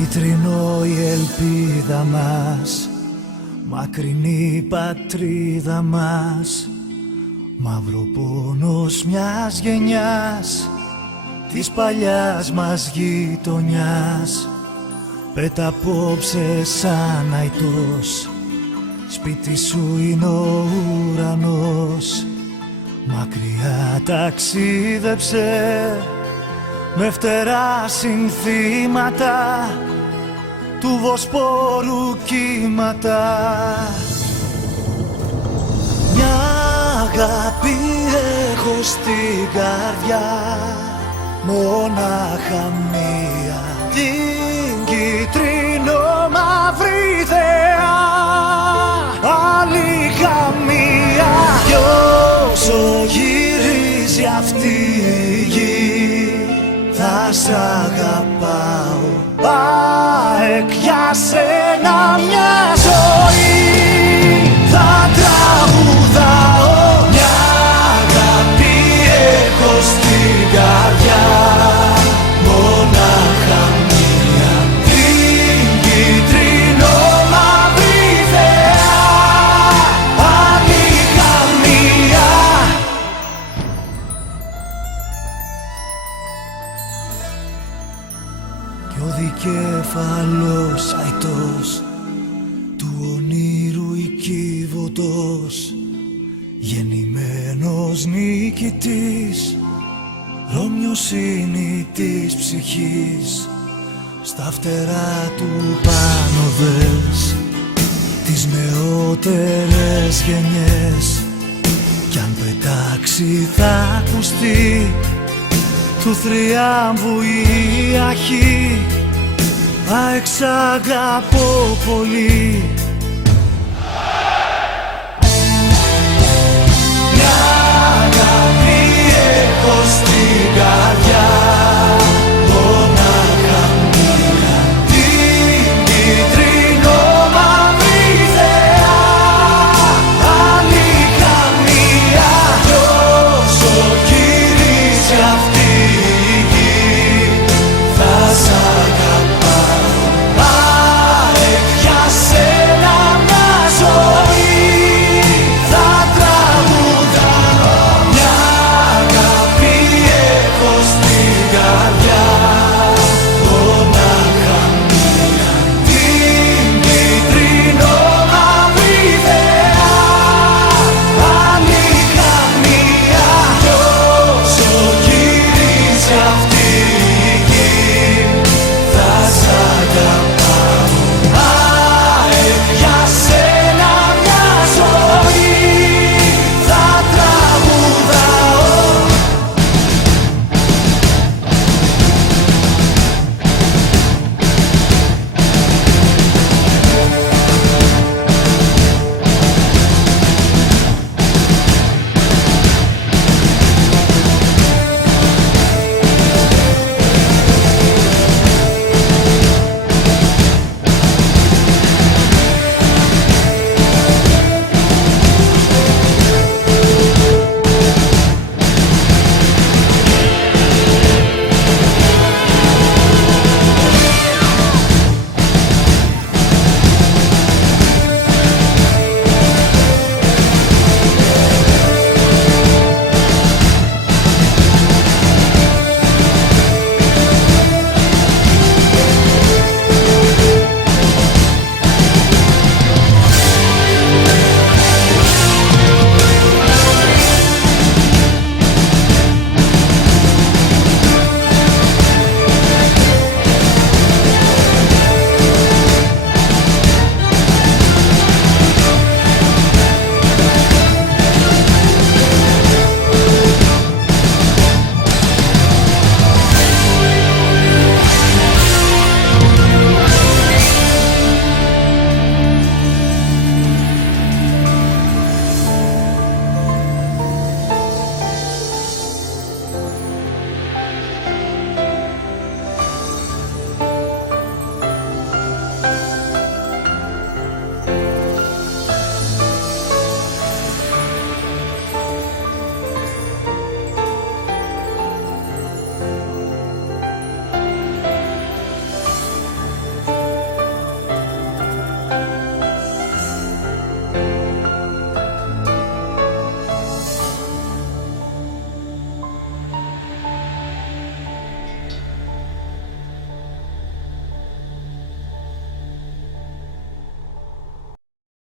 Κίτρινο η ελπίδα μας, μακρινή η πατρίδα μας, μαύρο πόνος μιας γενιάς, της παλιάς μας γειτονιάς. Πέτα απόψε σαν αητός, σπίτι σου είναι ο ουρανός. Μακριά ταξίδεψε με φτερά συνθήματα του Βοσπόρου κύματα. Μια αγάπη έχω στην καρδιά, μονάχα μία, την κίτρινο μαύρη θεά. Άλλη καμία, κι όσο γυρίζει αυτή η γη, θα σ' αγαπάω, ΑΕΚ, για σένα μια ζωή. Θα τραγουδάω, μια αγάπη έχω στην καρδιά, μονάχα μία, την κίτρινο μαύρη θεά. Άλλη καμία. Κι ο δικέφαλος αητός του ονείρου οικίβωτος, γεννημένος νικητής, Ρώμιος είναι της ψυχής. Στα φτερά του πάνω δες τις νεότερες γενιές, κι αν πετάξει θα ακουστεί του θριάμβου η αρχή. ΑΕΚ, σ' αγαπώ πολύ. Μια αγάπη έχω στην καρδιά,